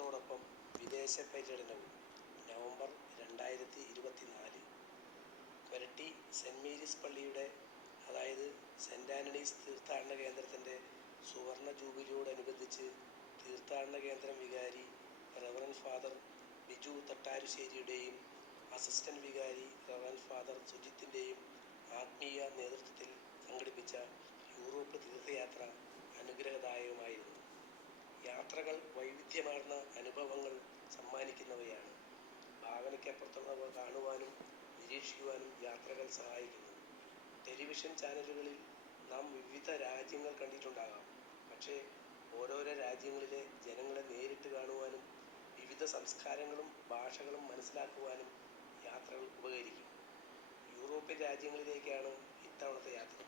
കുടുംബത്തോടൊപ്പം വിദേശ പര്യടനവും. November 2024. Koratty cent Mary's പള്ളിയുടെ, അതായത് സെൻറ് ആൻ്റണീസ് തീർത്ഥാടന കേന്ദ്രത്തിൻ്റെ സുവർണ ജൂബിലിയോടനുബന്ധിച്ച് തീർത്ഥാടന കേന്ദ്രം വികാരി റവറൻ ഫാദർ ബിജു തട്ടാരുശ്ശേരിയുടെയും അസിസ്റ്റന്റ് വികാരി റവറൻ ഫാദർ സുജിത്തിൻ്റെയും ആത്മീയ നേതൃത്വത്തിൽ സംഘടിപ്പിച്ച യൂറോപ്പ് തീർത്ഥയാത്ര അനുഗ്രഹദായകമായിരുന്നു. യാത്രകൾ വൈവിധ്യമാർന്ന അനുഭവങ്ങൾ സമ്മാനിക്കുന്നവയാണ്. ഭാവനയ്ക്കപ്പുറത്തുള്ളവ കാണുവാനും നിരീക്ഷിക്കുവാനും യാത്രകൾ സഹായിക്കുന്നു. ടെലിവിഷൻ ചാനലുകളിൽ നാം വിവിധ രാജ്യങ്ങൾ കണ്ടിട്ടുണ്ടാകാം. പക്ഷേ ഓരോരോ രാജ്യങ്ങളിലെ ജനങ്ങളെ നേരിട്ട് കാണുവാനും വിവിധ സംസ്കാരങ്ങളും ഭാഷകളും മനസ്സിലാക്കുവാനും യാത്രകൾ ഉപകരിക്കും. യൂറോപ്യൻ രാജ്യങ്ങളിലേക്കാണ് ഇത്തവണത്തെ യാത്ര.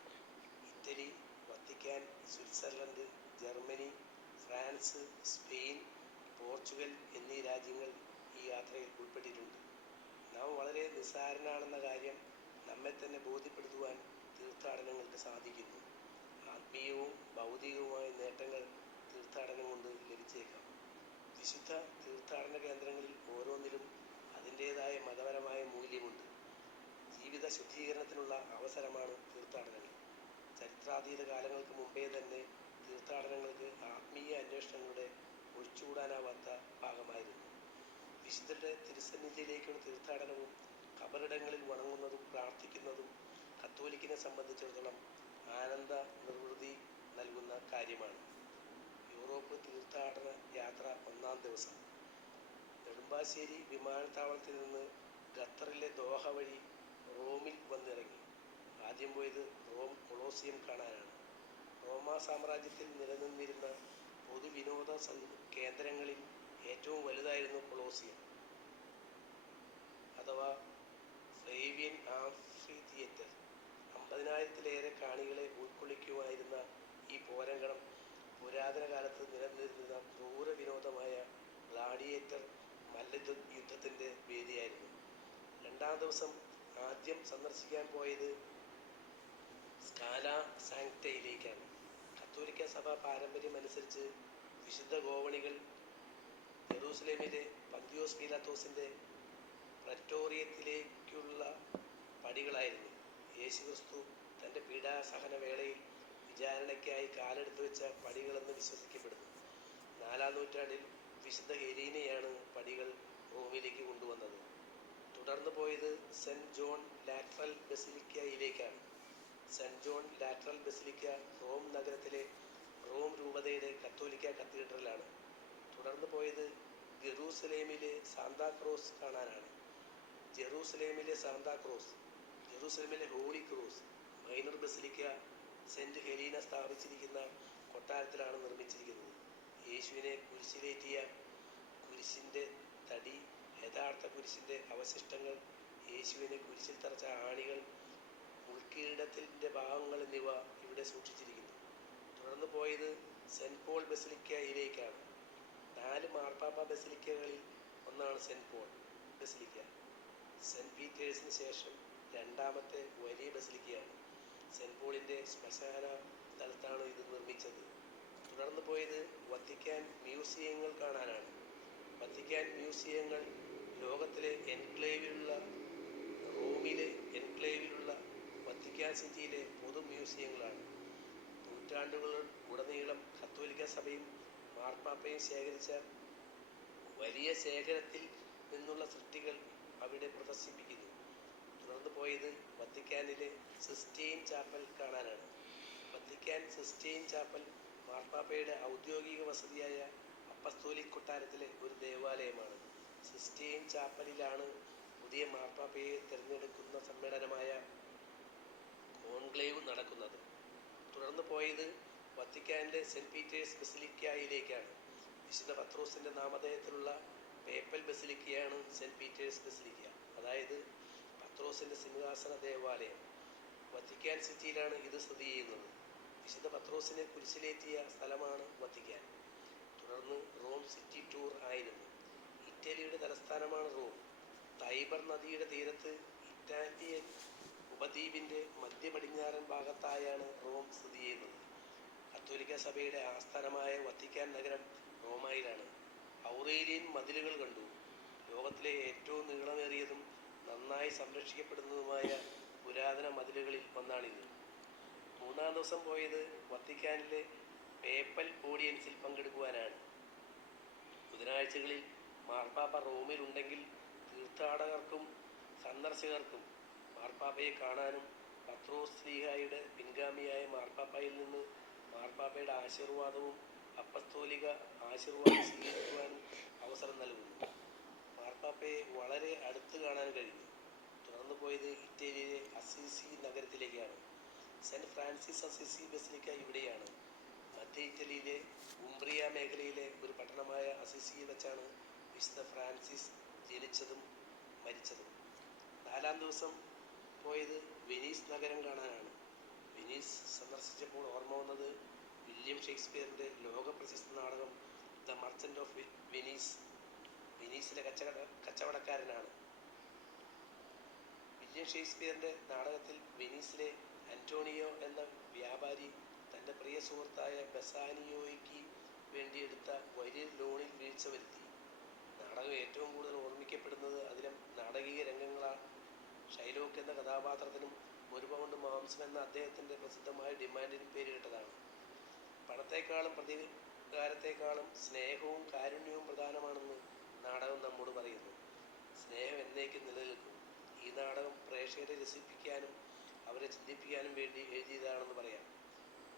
Italy, Vatican, Switzerland, Germany, France, Spain, Portugal എന്നീ രാജ്യങ്ങൾ ഈ യാത്രയിൽ ഉൾപ്പെട്ടിട്ടുണ്ട്. നാം വളരെ നിസ്സാരനാണെന്ന കാര്യം നമ്മെ തന്നെ ബോധ്യപ്പെടുത്തുവാൻ തീർത്ഥാടനങ്ങൾക്ക് സാധിക്കുന്നു. ആത്മീയവും ഭൗതികവുമായ നേട്ടങ്ങൾ തീർത്ഥാടനം കൊണ്ട് ലഭിച്ചേക്കാം. വിശുദ്ധ തീർത്ഥാടന കേന്ദ്രങ്ങളിൽ ഓരോന്നിലും അതിൻ്റേതായ മതപരമായ മൂല്യമുണ്ട്. ജീവിത ശുദ്ധീകരണത്തിനുള്ള അവസരമാണ് തീർത്ഥാടനങ്ങൾ. ചരിത്രാതീത കാലങ്ങൾക്ക് മുമ്പേ തന്നെ തീർത്ഥാടനങ്ങൾക്ക് ആത്മീയ അന്വേഷണങ്ങളുടെ ഒഴിച്ചുകൂടാനാവാത്ത ഭാഗമായിരുന്നു. വിശുദ്ധരുടെ തിരുസന്നിധിയിലേക്കുള്ള തീർത്ഥാടനവും ഖബറിടങ്ങളിൽ വണങ്ങുന്നതും പ്രാർത്ഥിക്കുന്നതും കത്തോലിക്കിനെ സംബന്ധിച്ചിടത്തോളം ആനന്ദ നിർവൃതി നൽകുന്ന കാര്യമാണ്. യൂറോപ്പ് തീർത്ഥാടന യാത്ര 1-ാം ദിവസം. നെടുമ്പാശ്ശേരി വിമാനത്താവളത്തിൽ നിന്ന് ഖത്തറിലെ ദോഹ വഴി റോമിൽ വന്നിറങ്ങി. ആദ്യം പോയത് റോം കൊളോസിയം കാണാനാണ്. റോമാ സാമ്രാജ്യത്തിൽ നിലനിന്നിരുന്ന പൊതുവിനോദ കേന്ദ്രങ്ങളിൽ ഏറ്റവും വലുതായിരുന്നു കൊളോസിയം അഥവാ ഫ്ലേവിയൻ ആംഫി തിയേറ്റർ. 50,000-ത്തിലേറെ കാണികളെ ഉൾക്കൊള്ളിക്കുമായിരുന്ന ഈ പോരങ്കണം പുരാതന കാലത്ത് നിലനിന്നിരുന്ന ക്രൂര വിനോദമായ ഗ്ലാഡിയേറ്റർ മല്ലയുദ്ധത്തിൻ്റെ വേദിയായിരുന്നു. 2-ാം ദിവസം ആദ്യം സന്ദർശിക്കാൻ പോയത് സ്കാല സാങ്ക്ടയിലേക്കാണ്. കത്തോലിക്ക സഭ പാരമ്പര്യമനുസരിച്ച് വിശുദ്ധ ഗോവണികൾ ജെറൂസലേമിലെ പന്തിയോസ് പീലാത്തോസിൻ്റെ പ്രറ്റോറിയത്തിലേക്കുള്ള പടികളായിരുന്നു. യേശുക്രിസ്തു തൻ്റെ പീഡാസഹന വേളയിൽ വിചാരണയ്ക്കായി കാലെടുത്ത് വെച്ച പടികളെന്ന് വിശ്വസിക്കപ്പെടുന്നു. 4-ാം നൂറ്റാണ്ടിൽ വിശുദ്ധ ഹെലീനയാണ് പടികൾ റോമിലേക്ക് കൊണ്ടുവന്നത്. തുടർന്ന് പോയത് സെൻറ് ജോൺ ലാറ്ററൽ ബസിലിക്കയിലേക്കാണ്. Saint John Lateran basilica Rome നഗരത്തിലെ റോം രൂപതയുടെ കത്തോലിക്ക കത്തീഡ്രലാണ്. തുടർന്ന് പോയത് ജെറൂസലേമിലെ സാന്താക്രോസ് കാണാനാണ്. ജെറൂസലേമിലെ സാന്താക്രോസ്, ജെറൂസലേമിലെ Holy Cross minor basilica Saint Helena സ്ഥാപിച്ചിരിക്കുന്ന കൊട്ടാരത്തിലാണ് നിർമ്മിച്ചിരിക്കുന്നത്. യേശുവിനെ കുരിശിലേറ്റിയ കുരിശിൻ്റെ തടി, യഥാർത്ഥ കുരിശിൻ്റെ അവശിഷ്ടങ്ങൾ, യേശുവിനെ കുരിശിൽ തറച്ച ആണികൾ, മുൾക്കിരീടത്തിൻ്റെ ഭാഗങ്ങൾ എന്നിവ ഇവിടെ സൂക്ഷിച്ചിരിക്കുന്നു. തുടർന്ന് പോയത് സെൻറ് പോൾ ബസിലിക്കയിലേക്കാണ്. 4 മാർപ്പാപ്പ ബസിലിക്കകളിൽ ഒന്നാണ് സെൻറ് പോൾ ബസിലിക്ക. സെൻറ് പീറ്റേഴ്സിന് ശേഷം 2-ാമത്തെ വലിയ ബസിലിക്കയാണ്. സെൻറ് പോളിൻ്റെ ശ്മശാന സ്ഥലത്താണ് ഇത് നിർമ്മിച്ചത്. തുടർന്ന് പോയത് വത്തിക്കാൻ മ്യൂസിയങ്ങൾ കാണാനാണ്. വത്തിക്കാൻ മ്യൂസിയങ്ങൾ ലോകത്തിലെ റോമിലെ എൻക്ലേവിലുള്ള വത്തിക്കാൻ സിറ്റിയിലെ പൊതു മ്യൂസിയങ്ങളാണ്. നൂറ്റാണ്ടുകളുടനീളം കത്തോലിക്ക സഭയും മാർപ്പാപ്പയും ശേഖരിച്ച വലിയ ശേഖരത്തിൽ നിന്നുള്ള സൃഷ്ടികൾ അവിടെ പ്രദർശിപ്പിക്കുന്നു. തുടർന്ന് പോയത് വത്തിക്കാനിലെ സിസ്റ്റൈൻ ചാപ്പൽ കാണാനാണ്. വത്തിക്കാൻ സിസ്റ്റൈൻ ചാപ്പൽ മാർപ്പാപ്പയുടെ ഔദ്യോഗിക വസതിയായ അപ്പസ്തോലിക് കൊട്ടാരത്തിലെ ഒരു ദേവാലയമാണ്. സിസ്റ്റൈൻ ചാപ്പലിലാണ് പുതിയ മാർപ്പാപ്പയെ തിരഞ്ഞെടുക്കുന്ന സമ്മേളനമായ കോൺക്ലേവ് നടക്കുന്നത്. തുടർന്ന് പോയത് വത്തിക്കാനിലെ സെൻറ് പീറ്റേഴ്സ് ബസിലിക്കയിലേക്കാണ്. വിശുദ്ധ പത്രോസിൻ്റെ നാമധേയത്തിലുള്ള പേപ്പൽ ബസിലിക്കയാണ് സെൻറ് പീറ്റേഴ്സ് ബസിലിക്ക, അതായത് പത്രോസിൻ്റെ സിംഹാസന ദേവാലയം. വത്തിക്കാൻ സിറ്റിയിലാണ് ഇത് സ്ഥിതി ചെയ്യുന്നത്. വിശുദ്ധ പത്രോസിനെ കുരിശിലേറ്റിയ സ്ഥലമാണ് വത്തിക്കാൻ. തുടർന്ന് റോം സിറ്റി ടൂർ ആയിരുന്നു. ഇറ്റലിയുടെ തലസ്ഥാനമാണ് റോം. ടൈബർ നദിയുടെ തീരത്ത് ഇറ്റാലിയൻ ഉപദ്വീപിൻ്റെ മധ്യ പടിഞ്ഞാറൻ ഭാഗത്തായാണ് റോം സ്ഥിതി ചെയ്യുന്നത്. കത്തോലിക്ക സഭയുടെ ആസ്ഥാനമായ വത്തിക്കാൻ നഗരം റോമയിലാണ്. ഔറേലിയൻ മതിലുകൾ കണ്ടു. ലോകത്തിലെ ഏറ്റവും നീളമേറിയതും നന്നായി സംരക്ഷിക്കപ്പെടുന്നതുമായ പുരാതന മതിലുകളിൽ ഒന്നാണിത്. മൂന്നാം ദിവസം പോയത് വത്തിക്കാനിലെ പേപ്പൽ ഓഡിയൻസിൽ പങ്കെടുക്കുവാനാണ്. ബുധനാഴ്ചകളിൽ മാർപ്പാപ്പ റോമിലുണ്ടെങ്കിൽ തീർത്ഥാടകർക്കും സന്ദർശകർക്കും മാർപ്പാപ്പയെ കാണാനും പത്രോസ് ശ്ലീഹായുടെ പിൻഗാമിയായ മാർപ്പാപ്പയിൽ നിന്ന് മാർപ്പാപ്പയുടെ ആശീർവാദവും അപ്പസ്തോലിക ആശീർവാദം സ്വീകരിക്കുവാനും അവസരം നൽകുന്നു. മാർപ്പാപ്പയെ വളരെ അടുത്ത് കാണാൻ കഴിഞ്ഞു. തുടർന്ന് പോയത് ഇറ്റലിയിലെ അസിസി നഗരത്തിലേക്കാണ്. സെന്റ് ഫ്രാൻസിസ് അസിസി ബസിലിക്ക ഇവിടെയാണ്. മധ്യ ഇറ്റലിയിലെ ഉംബ്രിയ മേഖലയിലെ ഒരു പട്ടണമായ അസിസിയിൽ വെച്ചാണ് വിശുദ്ധ ഫ്രാൻസിസ് ജനിച്ചതും മരിച്ചതും. നാലാം ദിവസം പോയത് വെനീസ് നഗരം കാണാനാണ്. വെനീസ് സന്ദർശിച്ചപ്പോൾ ഓർമ്മ വന്നത് വില്യം ഷേക്സ്പിയറിൻ്റെ ലോകപ്രശസ്ത നാടകം ദ മർച്ചൻ്റ് ഓഫ് വെനീസ്. വെനീസിലെ കച്ചവടക്കാരനാണ്. വില്യം ഷേക്സ്പിയറിൻ്റെ നാടകത്തിൽ വെനീസിലെ അന്റോണിയോ എന്ന വ്യാപാരി തൻ്റെ പ്രിയ സുഹൃത്തായ ബസാനിയോയ്ക്ക് വേണ്ടി എടുത്ത വലിയ ലോണിൽ വീഴ്ച വരുത്തി. നാടകം ഏറ്റവും കൂടുതൽ ഓർമ്മിക്കപ്പെടുന്നത് അതിലെ നാടകീയ രംഗങ്ങളാണ്. ഷൈലോക്ക് എന്ന കഥാപാത്രത്തിനും 1 പൗണ്ട് മാംസം എന്ന അദ്ദേഹത്തിൻ്റെ പ്രസിദ്ധമായ ഡിമാൻഡിനും പേരുകേട്ടതാണ്. പണത്തെക്കാളും പ്രതികാരത്തെക്കാളും സ്നേഹവും കാരുണ്യവും പ്രധാനമാണെന്ന് നാടകം നമ്മോട് പറയുന്നു. സ്നേഹം എന്നേക്കും നിലനിൽക്കും. ഈ നാടകം പ്രേക്ഷകരെ രസിപ്പിക്കാനും അവരെ ചിന്തിപ്പിക്കാനും വേണ്ടി എഴുതിയതാണെന്ന് പറയാം.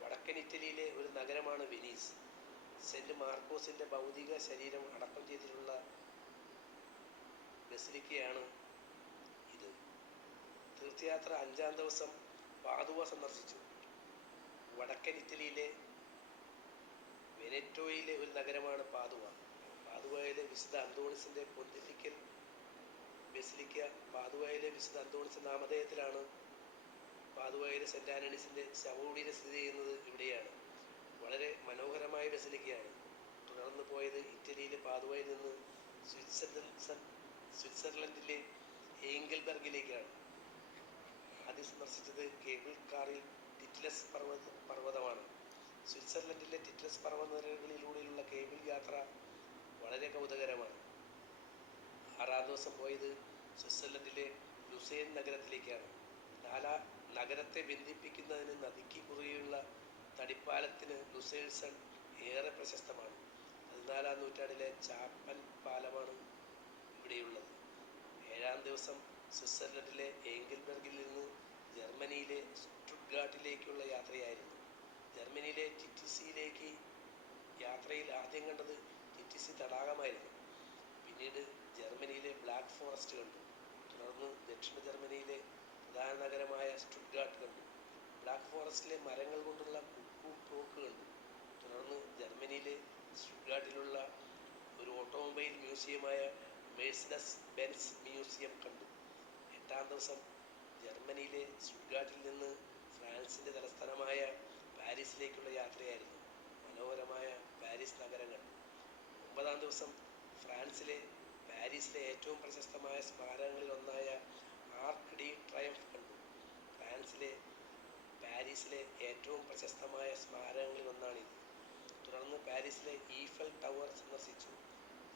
വടക്കൻ ഇറ്റലിയിലെ ഒരു നഗരമാണ് വെനീസ്. സെന്റ് മാർക്കോസിൻ്റെ ഭൗതിക ശരീരം അടക്കം ചെയ്തിട്ടുള്ള ബസിലിക്കയാണ് ഇത്. തീർത്ഥയാത്ര 5-ാം ദിവസം പാദുവ സന്ദർശിച്ചു. വടക്കൻ ഇറ്റലിയിലെ വെനെറ്റോയിലെ ഒരു നഗരമാണ് പാദുവ. പാദുവയിലെ വിശുദ്ധ അന്തോണിസിൻ്റെ പൊന്തിഫിക്കൽ ബസിലിക്ക പാദുവയിലെ വിശുദ്ധ അന്തോണിസ് നാമധേയത്തിലാണ്. പാദുവയിലെ സെന്റ് ആന്റണീസിൻ്റെ ശവകുടീരം സ്ഥിതി ചെയ്യുന്നത് ഇവിടെയാണ്. വളരെ മനോഹരമായ ബസിലിക്കയാണ്. തുടർന്ന് പോയത് ഇറ്റലിയിലെ പാദുവയിൽ നിന്ന് സ്വിറ്റ്സർലൻഡിലെ ഹെയ്ങ്കൽബർഗിലേക്കാണ്. ആദ്യം സന്ദർശിച്ചത് കേബിൾ കാറിൽ ടിറ്റ്ലസ് പർവ്വതമാണ്. സ്വിറ്റ്സർലൻഡിലെ ടിറ്റ്ലസ് പർവ്വതനിരകളിലൂടെയുള്ള കേബിൾ യാത്ര വളരെ കൗതുകരമാണ്. 6-ാം ദിവസം പോയത് സ്വിറ്റ്സർലൻഡിലെ ലുസേൻ നഗരത്തിലേക്കാണ്. നഗരത്തെ ബന്ധിപ്പിക്കുന്നതിന് നദിക്ക് കുറുകെയുള്ള തടിപ്പാലത്തിന് ലുസേഴ്സൺ ഏറെ പ്രശസ്തമാണ്. 14-ാം നൂറ്റാണ്ടിലെ ചാപ്പൽ പാലമാണ് ഇവിടെയുള്ളത്. 7-ാം ദിവസം സ്വിറ്റ്സർലൻഡിലെ ഏങ്കിൽബർഗിൽ നിന്ന് ജർമ്മനിയിലെ സ്റ്റുട്ട്ഗാർട്ടിലേക്കുള്ള യാത്രയായിരുന്നു. ജർമ്മനിയിലെ ടിറ്റിസിയിലേക്ക് യാത്രയിൽ ആദ്യം കണ്ടത് ടിറ്റിസി തടാകമായിരുന്നു. പിന്നീട് ജർമ്മനിയിലെ ബ്ലാക്ക് ഫോറസ്റ്റ് കണ്ടു. തുടർന്ന് ദക്ഷിണ ജർമ്മനിയിലെ പ്രധാന നഗരമായ സ്റ്റുട്ട്ഗാർട്ട് കണ്ടു. ബ്ലാക്ക് ഫോറസ്റ്റിലെ മരങ്ങൾ കൊണ്ടുള്ള തോക്ക് കണ്ടു. തുടർന്ന് ജർമ്മനിയിലെ സ്റ്റുട്ട്ഗാർട്ടിലുള്ള ഒരു ഓട്ടോമൊബൈൽ മ്യൂസിയമായ മെഴ്സിഡസ് ബെൻസ് മ്യൂസിയം കണ്ടു. 8-ാം ദിവസം ജർമ്മനിയിലെ സ്റ്റുട്ട്ഗാർട്ടിൽ നിന്ന് ഫ്രാൻസിൻ്റെ തലസ്ഥാനമായ പാരീസിലേക്കുള്ള യാത്രയായിരുന്നു. മനോഹരമായ പാരീസ് നഗരം കണ്ടു. 9-ാം ദിവസം പാരീസിലെ ഏറ്റവും പ്രശസ്തമായ സ്മാരകങ്ങളിൽ ഒന്നായ ആർക്ക് ഡി ട്രയംഫ് കണ്ടു. പാരീസിലെ ഏറ്റവും പ്രശസ്തമായ സ്മാരകങ്ങളിൽ ഒന്നാണിത്. തുടർന്ന് പാരീസിലെ ഈഫൽ ടവർ സന്ദർശിച്ചു.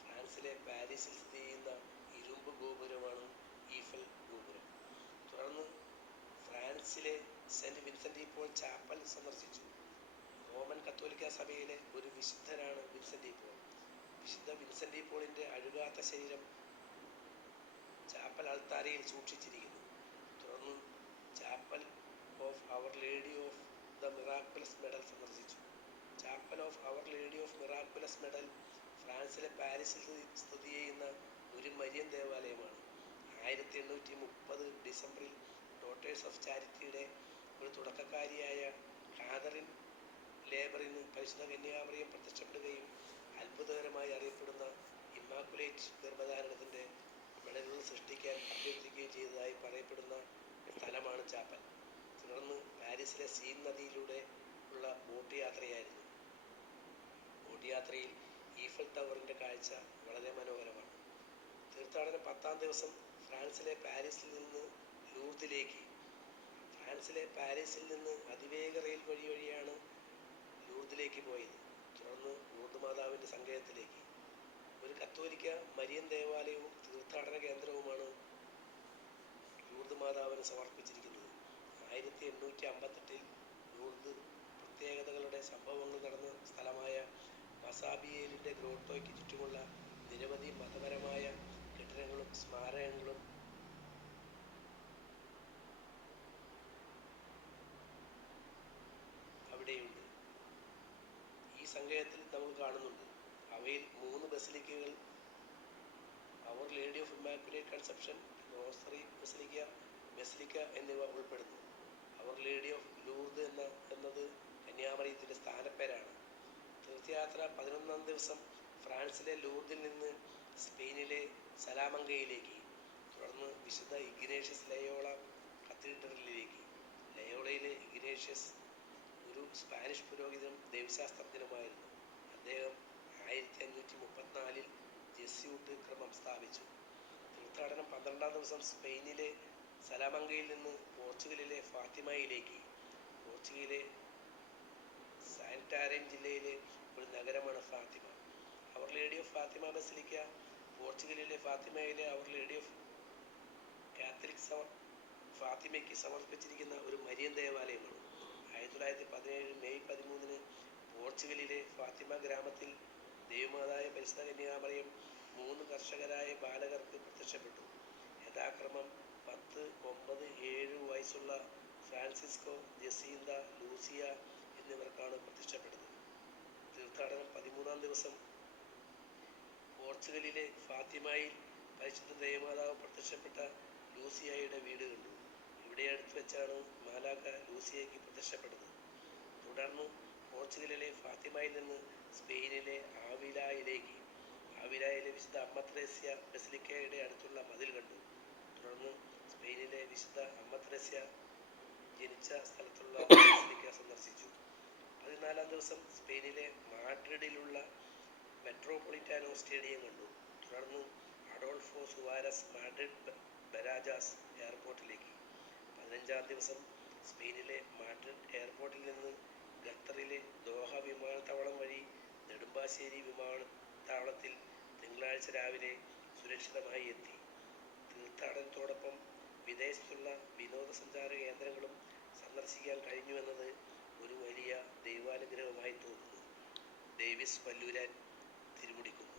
ഫ്രാൻസിലെ പാരീസിൽ സ്ഥിതി ചെയ്യുന്ന ഇരുമ്പ് ഗോപുരമാണ് ഈഫൽ ഗോപുരം. തുടർന്ന് ഫ്രാൻസിലെ സെന്റ് വിൻസെന്റ് പോൾ ചാപ്പൽ സന്ദർശിച്ചു. റോമൻ കത്തോലിക്ക സഭയിലെ ഒരു വിശുദ്ധനാണ് വിൻസെന്റ് പോൾ. വിശുദ്ധ വിൻസെന്റ് പോളിൻ്റെ അഴുകാത്ത ശരീരം ചാപ്പൽ അൾത്താരയിൽ സൂക്ഷിച്ചിരിക്കുന്നു. തുടർന്ന് chapel of Our Lady of the Miraculous Medal സന്ദർശിച്ചു. Chapel of Our Lady of Miraculous Medal ഫ്രാൻസിലെ പാരീസിൽ സ്ഥിതി ചെയ്യുന്ന ഒരു മരിയൻ ദേവാലയമാണ്. 1830 ഡിസംബറിൽ ഡോട്ടേഴ്സ് ഓഫ് ചാരിറ്റിയുടെ ഒരു തുടക്കക്കാരിയായ കാതറിൻ ലേബറിന് പരിശുദ്ധ കന്യാമറിയം പ്രത്യക്ഷപ്പെടുകയും അത്ഭുതകരമായി അറിയപ്പെടുന്ന ഇമ്മാക്കുലേറ്റ് ഗർഭധാരണത്തിൻ്റെ മെഡലുകൾ സൃഷ്ടിക്കാൻ അഭ്യർത്ഥിക്കുകയും ചെയ്തതായി പറയപ്പെടുന്ന സ്ഥലമാണ് ചാപ്പൽ. തുടർന്ന് പാരീസിലെ സീൻ നദിയിലൂടെ ഉള്ള ബോട്ട് യാത്രയായിരുന്നു. ബോട്ട് യാത്രയിൽ ഈഫൽ ടവറിൻ്റെ കാഴ്ച വളരെ മനോഹരമാണ്. തീർത്ഥാടനം 10-ാം ദിവസം ഫ്രാൻസിലെ പാരീസിൽ നിന്ന് ലൂർദിലേക്ക്. ഫ്രാൻസിലെ പാരീസിൽ നിന്ന് അതിവേഗ റെയിൽ വഴിയാണ് ലൂർദിലേക്ക് പോയത്. തുടർന്ന് ലൂർദ് മാതാവിൻ്റെ സങ്കേതത്തിലേക്ക്. ഒരു കത്തോലിക്ക മരിയൻ ദേവാലയവും തീർത്ഥാടന കേന്ദ്രവുമാണ് ലൂർദ് മാതാവിന് സമർപ്പിച്ചിരിക്കുന്നത്. 1858 ലൂർദ് പ്രത്യേകതകളുടെ സംഭവങ്ങൾ നടന്ന സ്ഥലമായ മസാബിയേലിൻ്റെ ഗ്രോട്ടോയ്ക്ക് ചുറ്റുമുള്ള നിരവധി മതപരമായ കെട്ടിടങ്ങളും സ്മാരകങ്ങളും അവിടെയുണ്ട്. ഈ സങ്കേതത്തിൽ നമ്മൾ കാണുന്നുണ്ട്. അവയിൽ 3 ബസിലിക്കകൾ Our Lady of Immaculate Conception, Rosary basilica എന്നിവ ഉൾപ്പെടുന്നു. അവർ ലേഡി ഓഫ് ലൂർദ് എന്നത് കന്യാമറിയത്തിൻ്റെ സ്ഥാനപ്പേരാണ്. തീർത്ഥയാത്ര 11-ാം ദിവസം ഫ്രാൻസിലെ ലൂർദിൽ നിന്ന് സ്പെയിനിലെ സലാമങ്കയിലേക്ക്, തുടർന്ന് വിശുദ്ധ ഇഗ്നേഷ്യസ് ലയോള കത്തീഡ്രലിലേക്ക്. ലയോളയിലെ ഇഗ്നേഷ്യസ് ഒരു സ്പാനിഷ് പുരോഹിതനും ദൈവശാസ്ത്രജ്ഞനുമായിരുന്നു. അദ്ദേഹം 1534 ജെസ്യൂട്ട് ക്രമം സ്ഥാപിച്ചു. തീർത്ഥാടനം 12-ാം ദിവസം സ്പെയിനിലെ സലാമങ്കയിൽ നിന്ന് പോർച്ചുഗലിലെ ഫാത്തിമയിലേക്ക്. പോർച്ചുഗലിലെ സാന്റാരൻ ജില്ലയിലെ ഒരു നഗരമാണ് Fatima. Our Lady of Fatima basilica പോർച്ചുഗലിലെ ഫാത്തിമയിലെ അവർ ലേഡി ഓഫ് കാത്തലിക് ഫാത്തിമയ്ക്ക് സമർപ്പിച്ചിരിക്കുന്ന ഒരു മരിയൻ ദേവാലയമാണ്. 1917 മെയ് 13 പോർച്ചുഗലിലെ ഫാത്തിമ ഗ്രാമത്തിൽ ദൈവമാതായ പരിശുദ്ധ കന്യാമറിയം 3 കർഷകരായ ബാലകർക്ക് പ്രത്യക്ഷപ്പെട്ടു. യഥാക്രമം 10, 9, 7 വയസ്സുള്ള ഫ്രാൻസിസ്കോ, ജസീന്ത, ലൂസിയ എന്നിവർക്കാണ് പ്രത്യക്ഷപ്പെട്ടത്. തീർത്ഥാടനം 13-ാം ദിവസം പോർച്ചുഗലിലെ ഫാത്തിമയിൽ പരിശുദ്ധ ദൈവമാതാവ് പ്രത്യക്ഷപ്പെട്ട ലൂസിയയുടെ വീട് കണ്ടു. ഇവിടെ അടുത്ത് വെച്ചാണ് മാലാഖ ലൂസിയയ്ക്ക് പ്രത്യക്ഷപ്പെടുന്നത്. തുടർന്ന് പോർച്ചുഗലിലെ ഫാത്തിമയിൽ നിന്ന് സ്പെയിനിലെ ആവിലായിലേക്ക്. ആവിലായിലെ വിശുദ്ധ അമ്മ ത്രേസ്യ ബസിലിക്കയുടെ അടുത്തുള്ള മതിൽ കണ്ടു. തുടർന്ന് സ്പെയിനിലെ വിശുദ്ധ അമ്മ ത്രേസ്യ ജനിച്ച സ്ഥലത്തുള്ള ബസിലിക്ക സന്ദർശിച്ചു. 14-ാം ദിവസം സ്പെയിനിലെ മാഡ്രിഡിലുള്ള മെട്രോപൊളിറ്റാനോ സ്റ്റേഡിയം കണ്ടു. തുടർന്ന് അഡോൾഫോ സുവാരസ് മാഡ്രിഡ് ബരാജാസ് എയർപോർട്ടിലേക്ക്. 15-ാം ദിവസം സ്പെയിനിലെ മാഡ്രിഡ് എയർപോർട്ടിൽ നിന്ന് ഖത്തറിലെ ദോഹ വിമാനത്താവളം വഴി നെടുമ്പാശ്ശേരി വിമാനത്താവളത്തിൽ തിങ്കളാഴ്ച രാവിലെ സുരക്ഷിതമായി എത്തി. തീർത്ഥാടനത്തോടൊപ്പം വിദേശത്തുള്ള വിനോദസഞ്ചാര കേന്ദ്രങ്ങളും സന്ദർശിക്കാൻ കഴിഞ്ഞുവെന്നത് ഒരു വലിയ ദൈവാനുഗ്രഹമായി തോന്നുന്നു. ഡേവിസ് വല്ലൂരാൻ, തിരുമുടിക്കുന്ന്.